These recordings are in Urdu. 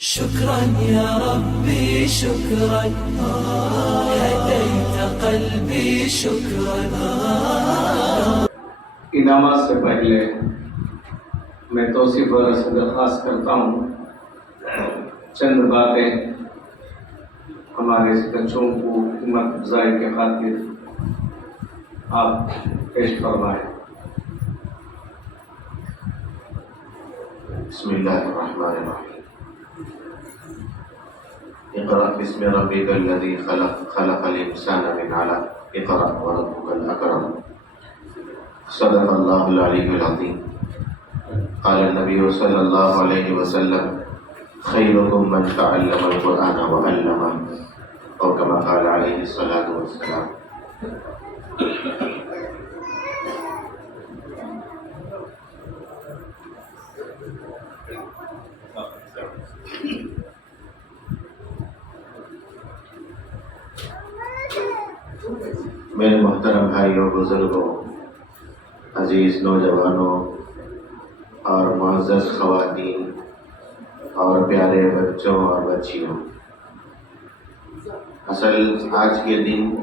شكرا يا ربي شكرا هديت قلبي شكرا. انعامات سے پہلے میں توصیف وغیرہ سے درخواست کرتا ہوں چند باتیں ہمارے اس بچوں کو ہمت افزائی کے خاطر آپ پیش فرمائیں. بسم اللہ الرحمن الرحیم. اقرأ بسم ربک الذی خلق خلق الانسان من علق. اقرأ وربک الاکرم. صدق اللہ العلی العظیم. قال النبی صلی اللہ علیہ وسلم خیرکم من تعلم القرآن وعلمہ، اور کما قال علیہ الصلاۃ والسلام. میرے محترم بھائیوں، بزرگوں، عزیز نوجوانوں اور معزز خواتین اور پیارے بچوں اور بچیوں، اصل آج کے دن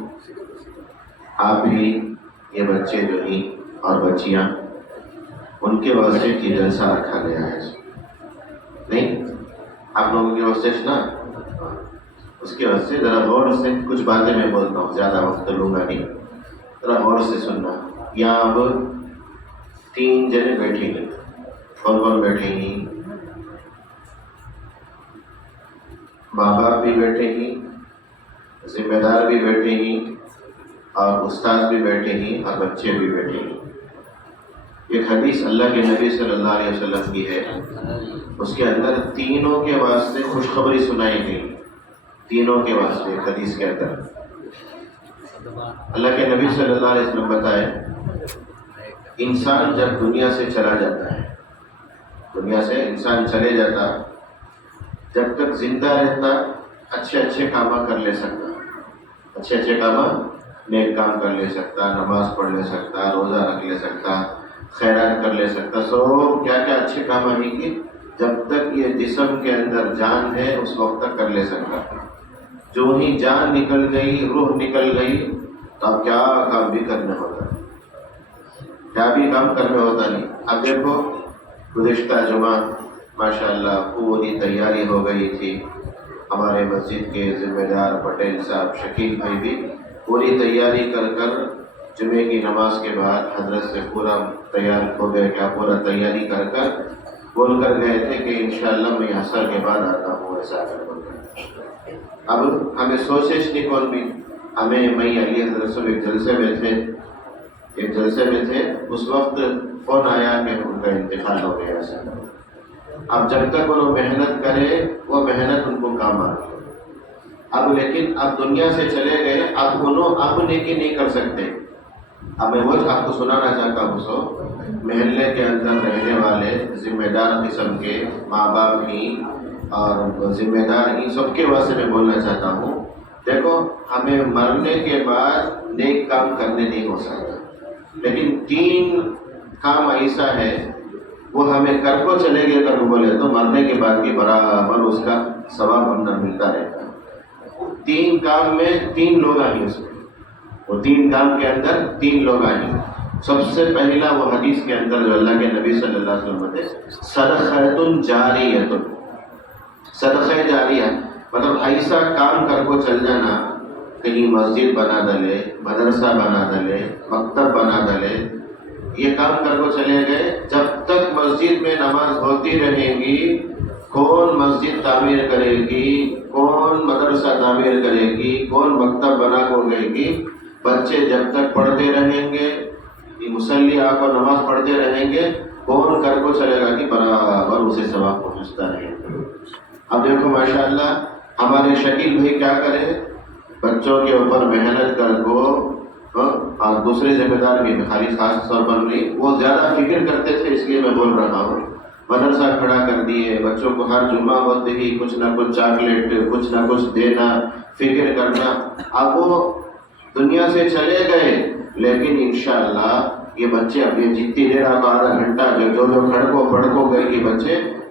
آپ ہی یہ بچے جو ہیں اور بچیاں، ان کے واسطے کی جلسہ رکھا گیا ہے. نہیں، آپ لوگوں کے واسطے نا، اس کے واسطے ذرا غور سے کچھ باتیں میں بولتا ہوں، زیادہ وقت لوں گا نہیں، ذرا غور سے سننا. یہاں اب 3 جنے بیٹھیں گے. کون کون بیٹھیں گی؟ ماں باپ بھی بیٹھیں گی، ذمہ دار بھی بیٹھیں گی، اور استاد بھی بیٹھیں گی، اور بچے بھی بیٹھیں گی. ایک حدیث اللہ کے نبی صلی اللہ علیہ وسلم کی ہے، اس کے اندر تینوں کے واسطے خوشخبری سنائی گئی. تینوں کے واسطے حدیث کے اندر اللہ کے نبی صلی اللہ علیہ وسلم بتائے، انسان جب دنیا سے چلا جاتا ہے، دنیا سے انسان چلے جاتا، جب تک زندہ رہتا اچھے اچھے کام کر لے سکتا، اچھے اچھے کام، نیک کام کر لے سکتا، نماز پڑھ لے سکتا، روزہ رکھ لے سکتا، خیرات کر لے سکتا، سب کیا کیا اچھے کام ہیں کہ جب تک یہ جسم کے اندر جان ہے اس وقت تک کر لے سکتا. جو ہی جان نکل گئی، روح نکل گئی، تو اب کیا کام بھی کرنا ہوتا، کیا بھی کام کرنا ہوتا نہیں. اب دیکھو گزشتہ جمعہ ماشاءاللہ پوری تیاری ہو گئی تھی. ہمارے مسجد کے ذمہ دار پٹیل صاحب شکیل بھائی بھی پوری تیاری کر جمعے کی نماز کے بعد حضرت سے پورا تیار ہو گئے، کیا پورا تیاری کر بول کر گئے تھے کہ انشاءاللہ میں عصر کے بعد آتا ہوں، ایسا کر بول کر. اب ہمیں سوچش نہیں کون بھی، ہمیں میں علی حضرت صاحب ایک جلسے میں تھے، اس وقت فون آیا کہ ان کا انتقال ہو گیا. ایسا اب جب تک انہوں محنت کرے وہ محنت ان کو کام آ گئی. اب لیکن اب دنیا سے چلے گئے، اب انہوں اب نیکی نہیں کر سکتے. اب میں وہ آپ کو سنانا چاہتا ہوں، سو محلے کے اندر رہنے والے ذمہ دار قسم کے ماں باپ ہی اور ذمہ دار ہی سب کے واسطے میں بولنا چاہتا ہوں. دیکھو ہمیں مرنے کے بعد نیک کام کرنے نہیں ہو سکتا، لیکن 3 کام ایسا ہے وہ ہمیں کر کو چلے گئے کر کو بولے تو مرنے کے بعد بھی برابر اس کا ثواب ہمیں ملتا رہتا ہے. 3 کام میں 3 لوگ آئیں، اس میں وہ 3 کام کے اندر 3 لوگ آئیں. سب سے پہلا وہ حدیث کے اندر جو اللہ کے نبی صلی اللہ علیہ وسلم نے صدقۃ جاریۃ، صدقہ جاریہ مطلب ایسا کام کر کو چل جانا، کہیں مسجد بنا ڈلے، مدرسہ بنا ڈلے، مکتب بنا ڈلے، یہ کام کر کو چلے گئے. جب تک مسجد میں نماز ہوتی رہے گی، کون مسجد تعمیر کرے گی، کون مدرسہ تعمیر کرے گی، کون مکتب بنا کو گئے گی، بچے جب تک پڑھتے رہیں گے، مصلی آ کر نماز پڑھتے رہیں گے، کون کر کو چلے گا کہ برابر اسے ثواب پہنچتا رہے گا. اب دیکھو ماشاءاللہ ہمارے شکیل بھائی کیا کرے، بچوں کے اوپر محنت کر کو، اور دوسرے ذمہ دار بھی خالی خاص طور پر نہیں، وہ زیادہ فکر کرتے تھے، اس لیے میں بول رہا ہوں. مدرسہ کھڑا کر دیے، بچوں کو ہر جمعہ ہوتے ہی کچھ نہ کچھ چاکلیٹ، کچھ نہ کچھ دینا، فکر کرنا. اب وہ دنیا سے چلے گئے، لیکن انشاءاللہ یہ بچے اب یہ جتنی دیر آپ آدھا گھنٹہ جو کھڑکو پڑکو گئے کہ بچے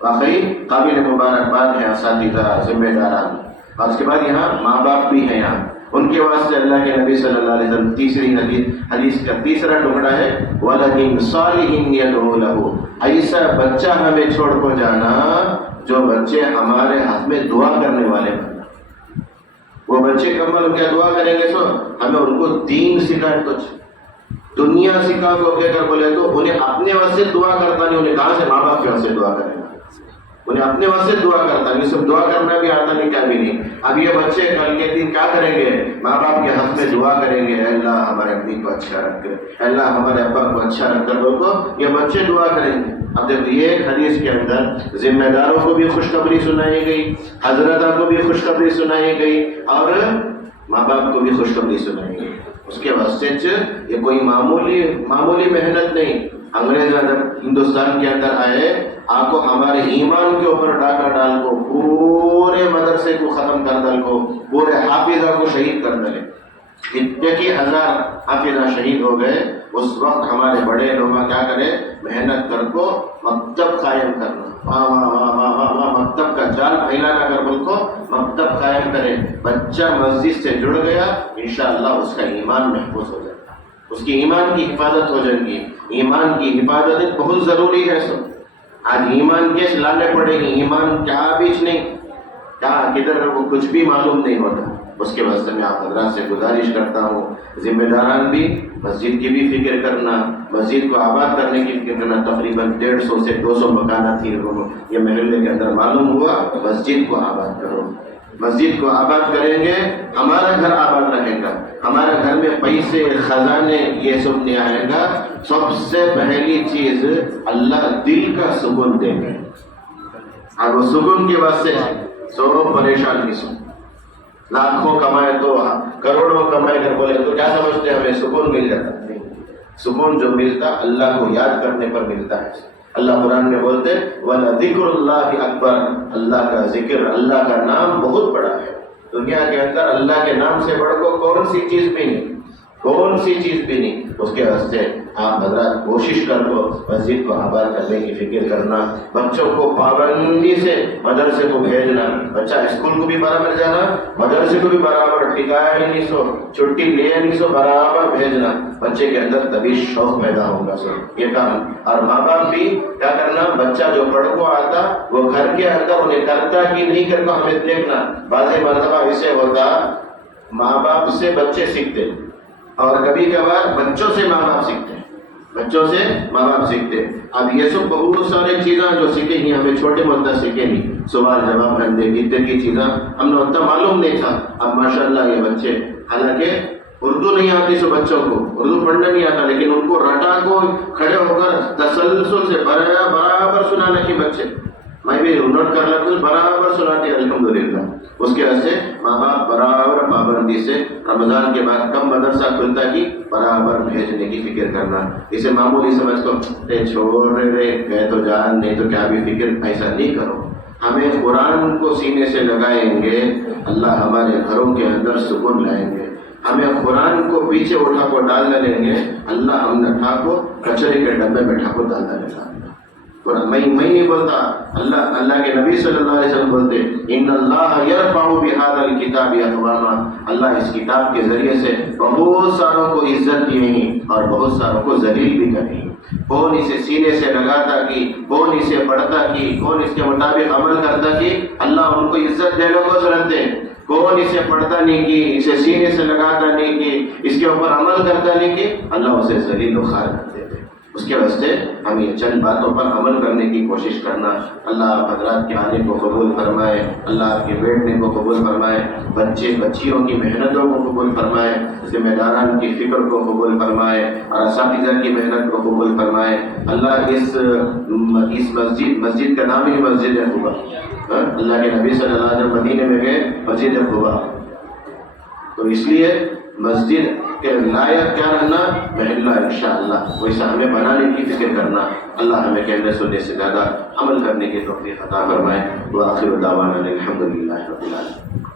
واقعی قابل مبارکباد ہیں اساتذہ، ذمہ داران، اور اس کے بعد یہاں ماں باپ بھی ہیں، یہاں ان کے واسطے اللہ کے نبی صلی اللہ علیہ وسلم تیسری حدیث کا تیسرا ٹکڑا ہے وَلَدٍ صَالِحٍ يَدْعُو لَهُ، ایسا بچہ ہمیں چھوڑ کو جانا جو بچے ہمارے ہاتھ میں دعا کرنے والے بننا۔ وہ بچے کمل کیا دعا کریں گے؟ سو ہمیں ان کو دین سکھائے، کچھ دنیا سکھا کو کہہ کر بولے تو انہیں اپنے واسطے دعا کرتا نہیں، انہیں کہاں سے ماں باپ کے واسطے دعا کرے گا؟ انہیں اپنے واسطے دعا کرتا نہیں، صرف دعا کرنا بھی آتا نہیں، کیا بھی نہیں۔ اب یہ بچے کل کے دن کیا کریں گے؟ ماں باپ کے حق میں دعا کریں گے، اے اللہ ہمارے امی کو اچھا رکھ کر، اے اللہ ہمارے ابا کو اچھا رکھ کر، بول کو یہ بچے دعا کریں گے۔ اب دیکھو یہ حدیث کے اندر ذمہ داروں کو بھی خوشخبری سنائی گئی، حضرتوں کو بھی خوشخبری سنائی گئی، اور ماں باپ کو بھی خوشخبری سنائی گئی۔ اس کے واسطے یہ کوئی معمولی محنت نہیں۔ انگریز جب ہندوستان کے اندر آئے، آپ کو ہمارے ایمان کے اوپر ڈاکہ ڈال کو پورے مدرسے کو ختم کر ڈال کو، پورے حافظہ کو شہید کر ڈالے، اتنے کی 1000 حافظہ شہید ہو گئے۔ اس وقت ہمارے بڑے لوگ کیا کرے؟ محنت کر کو مکتب قائم کرنا، مکتب کا جال پھیلانا کر بول کو مکتب قائم کرے۔ بچہ مسجد سے جڑ گیا، انشاءاللہ اس کا ایمان محفوظ ہو جائے گا، اس کی ایمان کی حفاظت ہو جائے گی۔ ایمان کی حفاظت بہت ضروری ہے۔ سب آج ایمان کیس لانے پڑے گی، ایمان کیا بیچ نہیں، کیا کدھر وہ کچھ بھی معلوم نہیں ہوتا۔ اس کے واسطے میں آپ حضرات سے گزارش کرتا ہوں، ذمہ داران بھی مسجد کی بھی فکر کرنا، مسجد کو آباد کرنے کی فکر کرنا۔ تقریباً 150 سے 200 مکانات تھی یہ محلے کے اندر معلوم ہوا، مسجد کو آباد کرو۔ مسجد کو آباد کریں گے، ہمارا گھر آباد رہے گا، ہمارے گھر میں پیسے خزانے یہ سب نہیں آئے گا۔ سب سے پہلی چیز اللہ دل کا سکون دیں گے، اور وہ سکون کے واسطے سو پریشان نہیں سو، لاکھوں کمائے تو کروڑوں کمائے کر بولے تو کیا سمجھتے ہیں ہمیں سکون مل جاتا؟ نہیں، سکون جو ملتا اللہ کو یاد کرنے پر ملتا ہے۔ اللہ قرآن میں بولتے وَلَذِكْرُ اللَّهِ أَكْبَرُ، اللہ کا ذکر، اللہ کا نام بہت بڑا ہے۔ دنیا کے اندر اللہ کے نام سے بڑھ کو کون سی چیز بھی نہیں، کون سی چیز بھی نہیں۔ اس کے واسطے آپ حضرات کوشش کر کو مسجد کو آباد کرنے کی فکر کرنا، بچوں کو پابندی سے مدرسے کو بھیجنا، بچہ اسکول کو بھی برابر جانا، مدرسے کو بھی برابر، ٹھکائے نہیں سو، چھٹی لے نہیں سو، برابر بھیجنا۔ بچے کے اندر تبھی شوق پیدا ہوگا سر یہ کام۔ اور ماں باپ بھی کیا کرنا، بچہ جو پڑھ کو آتا وہ گھر کے اندر انہیں کرتا کہ نہیں کرتا ہمیں دیکھنا۔ بعض مرتبہ اسے ہوتا ماں باپ سے بچے سیکھتے، اور کبھی کبھار بچوں سے ماں باپ سیکھتے، بچوں سے ماں باپ سیکھتے۔ اب یہ سب بہت سارے چیزاں جو سیکھے ہی ہمیں چھوٹے مدت سیکھے نہیں، سوال جواب بندے اتنے کی چیزاں ہم نے اتنا معلوم نہیں تھا۔ اب ماشاءاللہ یہ بچے، حالانکہ اردو نہیں آتی سو بچوں کو، اردو پڑھنا نہیں آتا، لیکن ان کو رٹا کو کھڑے ہو کر تسلسل سے برابر سنانے کے بچے، میں بھی نوٹ کر لیتا ہوں، برابر سناتے الحمدللہ۔ اس کے وجہ سے ماں باپ برابر پابندی سے رمضان کے بعد کم مدرسہ کھلتا کی برابر بھیجنے کی فکر کرنا۔ اسے معمولی سمجھ کو چھوڑ رہے گئے تو جان، نہیں تو کیا بھی فکر، ایسا نہیں کرو۔ ہمیں قرآن کو سینے سے لگائیں گے، اللہ ہمارے گھروں کے اندر سکون لائیں گے۔ ہمیں قرآن کو پیچھے اٹھا کو ڈال لیں گے، اللہ ہم نے ٹھا کو کچرے کے ڈبے میں ٹھا کو ڈال لے گا۔ میں نہیں بولتا، اللہ کے نبی صلی اللہ علیہ وسلم بولتے ان اللہ یرفع بہذا الکتاب اقواما، اللہ اس کتاب کے ذریعے سے بہت ساروں کو عزت دیے ہیں اور بہت ساروں کو ذلیل بھی کرے ہیں۔ کون اسے سینے سے لگاتا کی، کون اسے پڑھتا کی، کون اس کے مطابق عمل کرتا کی، اللہ ان کو عزت دینے کو سنتے۔ کون اسے پڑھتا نہیں کی، اسے سینے سے لگاتا نہیں کی، اس کے اوپر عمل کرتا نہیں کی، اللہ اسے ذلیل و خوار کرتے تھے۔ اس کے واسطے ہم یہ چند باتوں پر عمل کرنے کی کوشش کرنا۔ اللہ آپ حضرات کے آنے کو قبول فرمائے، اللہ آپ کے بیٹھنے کو قبول فرمائے، بچے بچیوں کی محنتوں کو قبول فرمائے، ذمہ داران کی فکر کو قبول فرمائے، اور اساتذہ کی محنت کو قبول فرمائے۔ اللہ اس مسجد کا نام ہی مسجد قبا، اللہ کے نبی صلی اللہ علیہ وسلم مدینے میں گئے مسجد قبا، تو اس لیے مسجد کے لائق کیا رہنا محلہ انشاءاللہ، ویسا ہمیں بنانے کی فکر کرنا۔ اللہ ہمیں کہنے سننے سے زیادہ عمل کرنے کی توفیق عطا فرمائے۔ وآخر دعوانا الحمدللہ رب العالمین۔